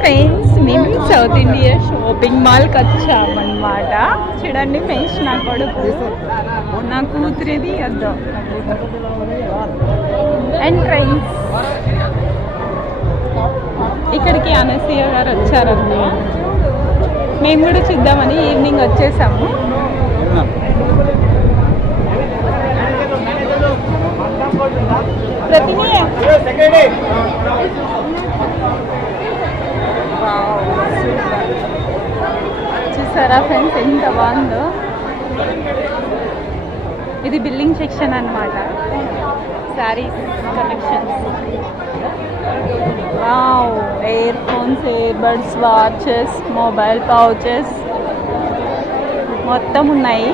Friends, మేము south India shopping మాల్కి వచ్చామన్నమాట. చూడండి ఫ్రెండ్స్, నా కొడుకు, నా కూతురిది అద్దాం అండ్ ఫ్రెండ్స్, ఇక్కడికి అనసూయ గారు వచ్చారన్న. మేము కూడా చూద్దామని ఈవినింగ్ వచ్చేసాము. చూసారా ఫ్రెండ్స్ ఎంత బాగుందో. ఇది బిల్లింగ్ సెక్షన్ అన్నమాట. Saris collections. Wow, ear phones, ear buds, watches, mobile pouches మొత్తం ఉన్నాయి.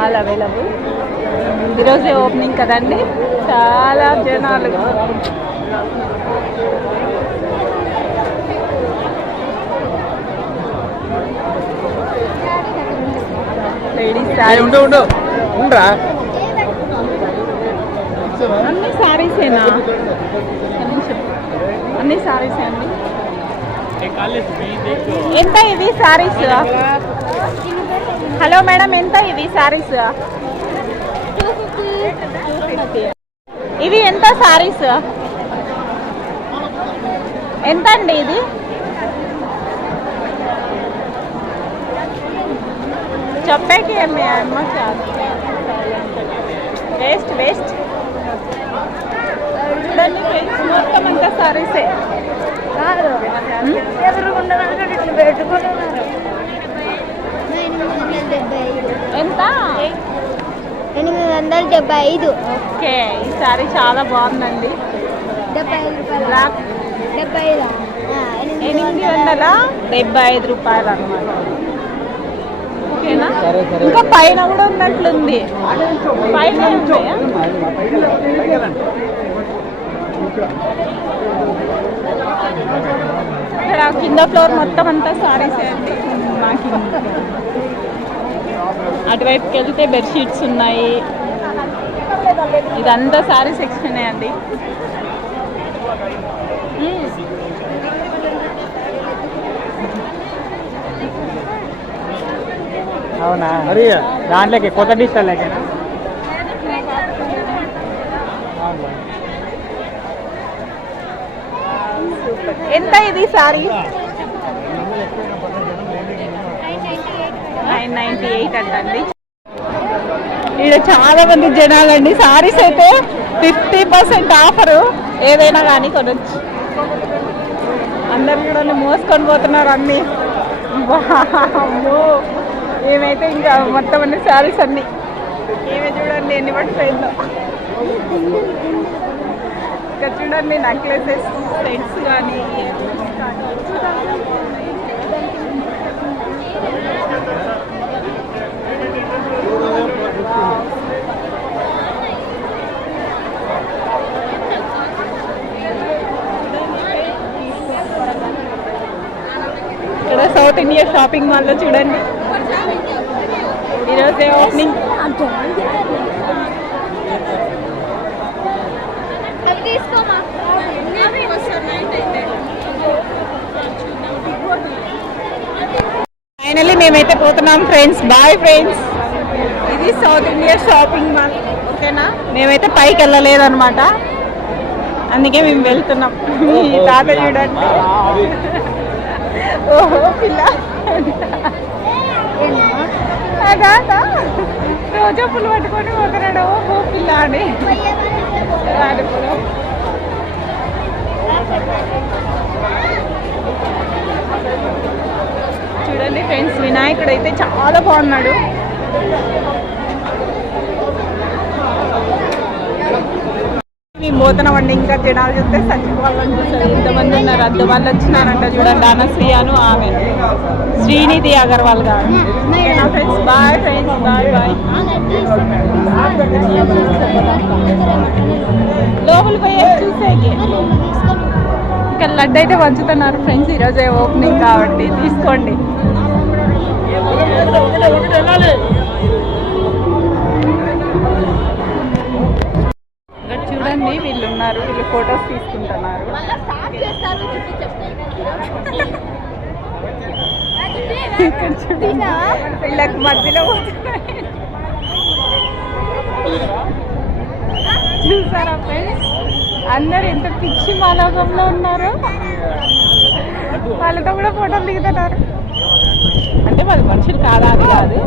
All available. ఈరోజే ఓపెనింగ్ కదండి, చాలా జనాలు. లేడీస్ శారీ, అన్ని శారీసేనా? అన్ని శారీసే అండి. ఎంత ఇవి శారీస్? హలో మేడం, ఎంత ఇవి శారీస్? ఇవి ఎంత శారీస్? ఎంత అండి ఇది? చెప్పేకి అమ్మ వేస్ట్ వేస్ట్. చూడండి ఫ్రెండ్స్, మొత్తం అంతా సారీసే. ఎంత? 875. ఓకే, ఈ సారీ చాలా బాగుందండి. 875 రూపాయలు అన్నమాట. ఓకేనా? ఇంకా పైన కూడా ఉన్నట్లుంది. పైన ఉన్నాయా? ఇక్కడ కింద ఫ్లోర్ మొత్తం అంతా సారీసే అండి. మాకు అటువైపుకి వెళ్తే బెడ్షీట్స్ ఉన్నాయి. ఇదంతా సారీ సెక్షనే అండి. అవునా? మరి దాంట్లోకి కొత్త డిజిటల్ లేకేనా? ఎంత ఇది సారీ? 998 అంటండి. ఇక్కడ చాలా మంది జనాలండి. సారీస్ అయితే 50% ఆఫరు. ఏదైనా కానీ కొనొచ్చు. అందరు కూడా మోసుకొని పోతున్నారు అన్నీ. ఏమైతే ఇంకా మొత్తం అన్ని శారీస్ అన్నీ. ఏమే చూడండి ఎన్ని పట్టిపోయిందో. ఇక్కడ చూడండి నెక్లెసెస్, సెట్స్ కానీ. ఇక్కడ సౌత్ ఇండియా షాపింగ్ మాల్లో చూడండి, ఈరోజే ఓపెనింగ్. ఫైనల్లీ మేమైతే పోతున్నాం ఫ్రెండ్స్. Bye friends. ఇది సౌత్ ఇండియా షాపింగ్ మాల్. ఓకేనా? మేమైతే పైకి వెళ్ళలేదన్నమాట, అందుకే మేము వెళ్తున్నాం. ఈ తాత చూడండి, ఓహో పిల్ల రోజా పుల్లు పట్టుకొని పోతున్నాడు. ఓహో పిల్ల అని చూడండి ఫ్రెండ్స్. వినాయకుడు అయితే చాలా బాగున్నాడు. మేము పోతున్నామండి. ఇంకా జనాలు చూస్తే చచ్చిపోవాలని చూస్తారు. ఇంతమంది ఉన్నారు. అద్దె వాళ్ళు వచ్చినారంట చూడండి. అనసూయను ఆమె శ్రీనిధి అగర్వాల్ గారు. Friends bye. Friends bye bye. లోపల పోయి చూసేకి ఇక్కడ లడ్డు అయితే పంచుతున్నారు ఫ్రెండ్స్. ఈరోజే ఓపెనింగ్ కాబట్టి తీసుకోండి. ఇక్కడ చూడండి వీళ్ళు ఉన్నారు. వీళ్ళు ఫొటోస్ తీసుకుంటున్నారు. వీళ్ళకి మధ్యలో పోతున్నాయి. చూసారా ఫ్రెండ్స్, అందరు ఎంత పిచ్చి మాలోకంలో ఉన్నారు. వాళ్ళతో కూడా ఫోటోలు దిగుతున్నారు. అంటే వాళ్ళు మనుషులు కాదా అది కాదు.